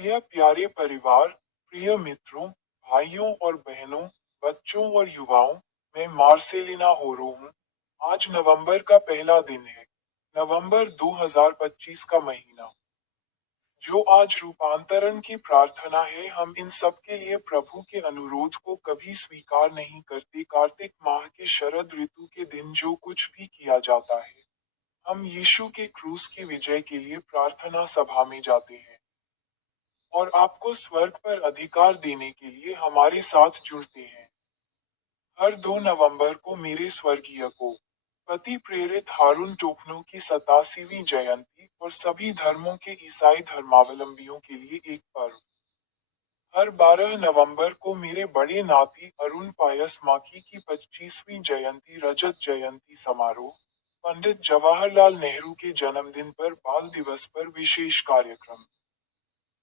प्रिय प्यारे परिवार, प्रिय मित्रों, भाइयों और बहनों, बच्चों और युवाओं, मैं मार्सेलिना होरो हूँ। आज नवंबर का पहला दिन है। नवंबर 2025 का महीना, जो आज रूपांतरण की प्रार्थना है। हम इन सब के लिए प्रभु के अनुरोध को कभी स्वीकार नहीं करते। कार्तिक माह के शरद ऋतु के दिन जो कुछ भी किया जाता है, हम यीशु के क्रूस की विजय के लिए प्रार्थना सभा में जाते हैं और आपको स्वर्ग पर अधिकार देने के लिए हमारे साथ जुड़ते हैं। हर 2 नवंबर को मेरे स्वर्गीय को पति प्रेरित हारून टोकनो की 87वीं जयंती और सभी धर्मों के ईसाई धर्मावलंबियों के लिए एक पर्व। हर 12 नवंबर को मेरे बड़े नाती अरुण पायस माकी की 25वीं जयंती रजत जयंती समारोह। पंडित जवाहरलाल नेहरू के जन्मदिन पर बाल दिवस पर विशेष कार्यक्रम।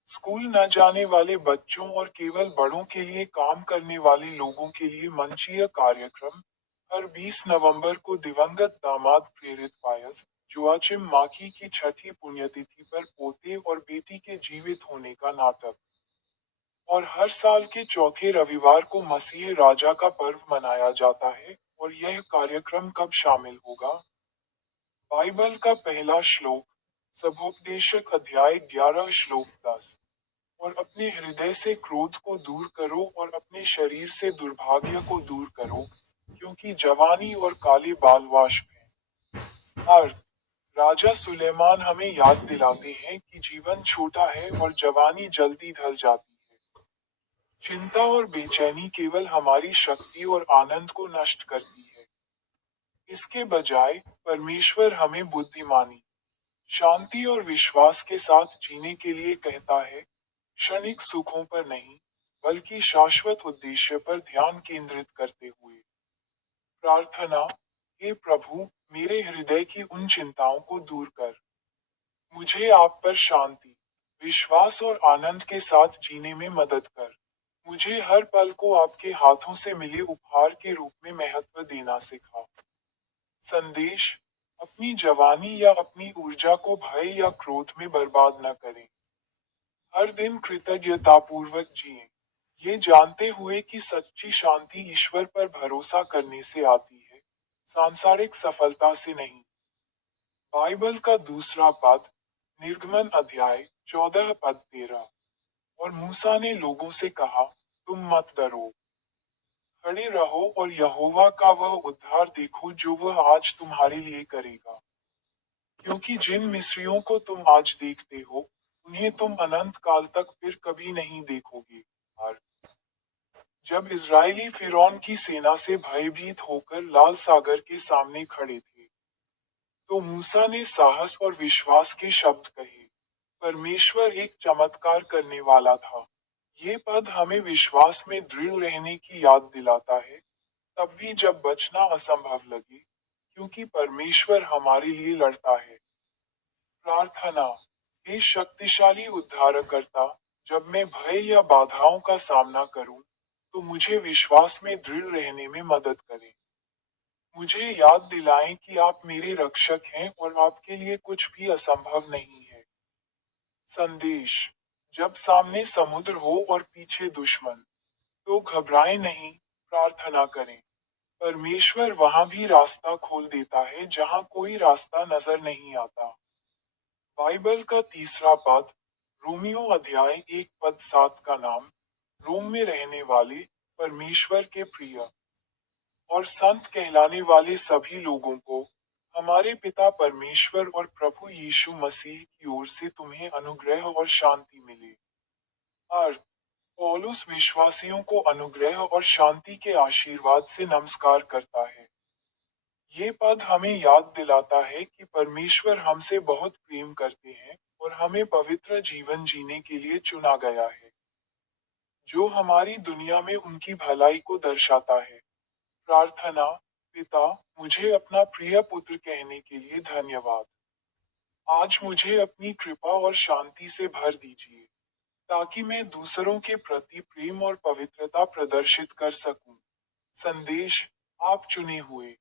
स्कूल न जाने वाले बच्चों और केवल बड़ों के लिए काम करने वाले लोगों के लिए मंचीय कार्यक्रम। हर 20 नवंबर को दिवंगत दामाद प्रेरित पायस जोआचिम माकी की छठी पुण्यतिथि पर पोते और बेटी के जीवित होने का नाटक। और हर साल के चौथे रविवार को मसीह राजा का पर्व मनाया जाता है। और यह कार्यक्रम कब शामिल होगा? बाइबल का पहला श्लोक, सबोपदेशक अध्याय 11 श्लोक 10। और अपने हृदय से क्रोध को दूर करो और अपने शरीर से दुर्भाग्य को दूर करो, क्योंकि जवानी और काले बाल वाष्प हैं। अर्थ, राजा सुलेमान हमें याद दिलाते हैं कि जीवन छोटा है और जवानी जल्दी ढल जाती है। चिंता और बेचैनी केवल हमारी शक्ति और आनंद को नष्ट करती है। इसके बजाय परमेश्वर हमें बुद्धिमानी, शांति और विश्वास के साथ जीने के लिए कहता है, क्षणिक सुखों पर नहीं, बल्कि शाश्वत उद्देश्य पर ध्यान केंद्रित करते हुए। प्रार्थना, हे प्रभु, मेरे हृदय की उन चिंताओं को दूर कर। मुझे आप पर शांति, विश्वास और आनंद के साथ जीने में मदद कर। मुझे हर पल को आपके हाथों से मिले उपहार के रूप में महत्व देना सिखा। संदेश, अपनी जवानी या अपनी ऊर्जा को भय या क्रोध में बर्बाद न करें। हर दिन कृतज्ञतापूर्वक जिएं, ये जानते हुए कि सच्ची शांति ईश्वर पर भरोसा करने से आती है, सांसारिक सफलता से नहीं। बाइबल का दूसरा पद, निर्गमन अध्याय 14 पद 13। और मूसा ने लोगों से कहा, तुम मत डरो, खड़े रहो और यहोवा का वह उद्धार देखो जो वह आज तुम्हारे लिए करेगा। क्योंकि जिन मिस्रियों को तुम आज देखते हो, उन्हें तुम अनंत काल तक फिर कभी नहीं देखोगे। और जब इज़राइली फिरौन की सेना से भयभीत होकर लाल सागर के सामने खड़े थे, तो मूसा ने साहस और विश्वास के शब्द कहे। परमेश्वर एक चमत्कार करने वाला था। ये पद हमें विश्वास में दृढ़ रहने की याद दिलाता है, तब भी जब बचना असंभव लगे, क्योंकि परमेश्वर हमारे लिए लड़ता है। प्रार्थना, हे शक्तिशाली उद्धारकर्ता, जब मैं भय या बाधाओं का सामना करूं, तो मुझे विश्वास में दृढ़ रहने में मदद करें। मुझे याद दिलाएं कि आप मेरे रक्षक हैं और आपके लिए कुछ भी असंभव नहीं है। संदेश, जब सामने समुद्र हो और पीछे दुश्मन, तो घबराएं नहीं, प्रार्थना करें। परमेश्वर वहां भी रास्ता खोल देता है जहां कोई रास्ता नजर नहीं आता। बाइबल का तीसरा पद, रोमियो अध्याय 1 पद 7 का नाम, रोम में रहने वाले, परमेश्वर के प्रिय और संत कहलाने वाले सभी लोगों को, हमारे पिता परमेश्वर और प्रभु यीशु मसीह की ओर से तुम्हें अनुग्रह और शांति मिले। अर्थ, पौलुस विश्वासियों को अनुग्रह और शांति के आशीर्वाद से नमस्कार करता है। ये पद हमें याद दिलाता है कि परमेश्वर हमसे बहुत प्रेम करते हैं और हमें पवित्र जीवन जीने के लिए चुना गया है, जो हमारी दुनिया में उनकी भलाई को दर्शाता है। प्रार्थना, पिता, मुझे अपना प्रिय पुत्र कहने के लिए धन्यवाद। आज मुझे अपनी कृपा और शांति से भर दीजिए, ताकि मैं दूसरों के प्रति प्रेम और पवित्रता प्रदर्शित कर सकूं। संदेश, आप चुने हुए,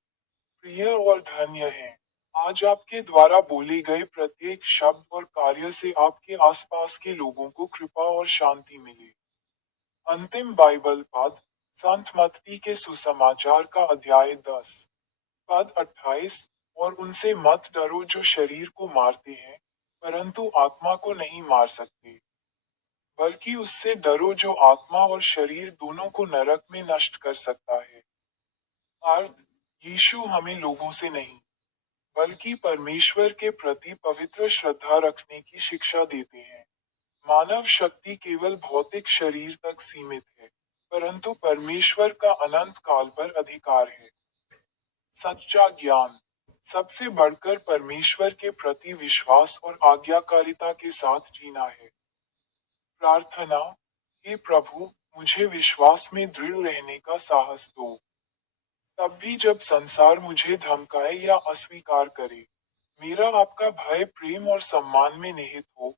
प्रिय और धन्य हैं। आज आपके द्वारा बोले गए प्रत्येक शब्द और कार्य से आपके आसपास के लोगों को कृपा और शांति मिले। अंतिम बाइबल पद, संत मत्ती के सुसमाचार का अध्याय 10, पद 28, और उनसे मत डरो जो शरीर को मारते हैं, परंतु आत्मा को नहीं मार सकते, बल्कि उससे डरो जो आत्मा और शरीर दोनों को नरक में नष्ट कर सकता है। अर्थ, यीशु हमें लोगों से नहीं, बल्कि परमेश्वर के प्रति पवित्र श्रद्धा रखने की शिक्षा देते हैं। मानव शक्ति केवल भौतिक शरीर तक सीमित है, परंतु परमेश्वर का अनंत काल पर अधिकार है। सच्चा ज्ञान, सबसे बढ़कर परमेश्वर के प्रति विश्वास और आज्ञाकारिता के साथ जीना है। प्रार्थना, हे प्रभु, मुझे विश्वास में दृढ़ रहने का साहस दो, तब भी जब संसार मुझे धमकाए या अस्वीकार करे। मेरा आपका भय प्रेम और सम्मान में निहित हो,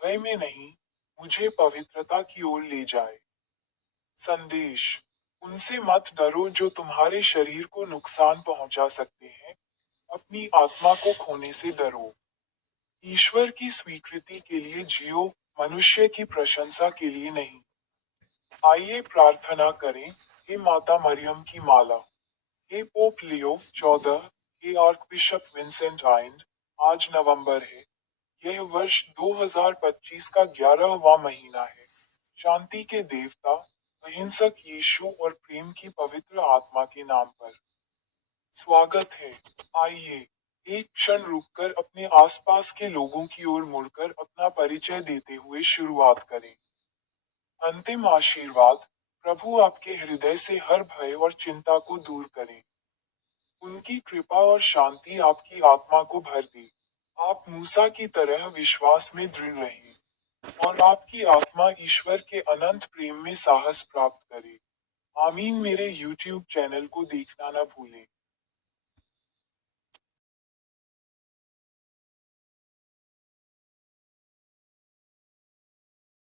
भय में नहीं, मुझे पवित्रता की ओर ले जाए। संदेश, उनसे मत डरो जो तुम्हारे शरीर को नुकसान पहुंचा सकते हैं, अपनी आत्मा को खोने से डरो। ईश्वर की स्वीकृति के लिए जियो, मनुष्य की प्रशंसा के लिए नहीं। आइए प्रार्थना करें। हे माता मरियम की माला, हे पोप लियो 14, हे आर्कबिशप विंसेंट आइंड, आज नवंबर है। यह वर्ष 2025 का 11वां महीना है। शांति के देवता, अहिंसक यीशु और प्रेम की पवित्र आत्मा के नाम पर स्वागत है। आइए एक क्षण रुककर अपने आसपास के लोगों की ओर मुड़कर अपना परिचय देते हुए शुरुआत करें। अंतिम आशीर्वाद, प्रभु आपके हृदय से हर भय और चिंता को दूर करें। उनकी कृपा और शांति आपकी आत्मा को भर दे। आप मूसा की तरह विश्वास में दृढ़ रहें, और आपकी आत्मा ईश्वर के अनंत प्रेम में साहस प्राप्त करे। आमीन। मेरे YouTube चैनल को देखना न भूलें।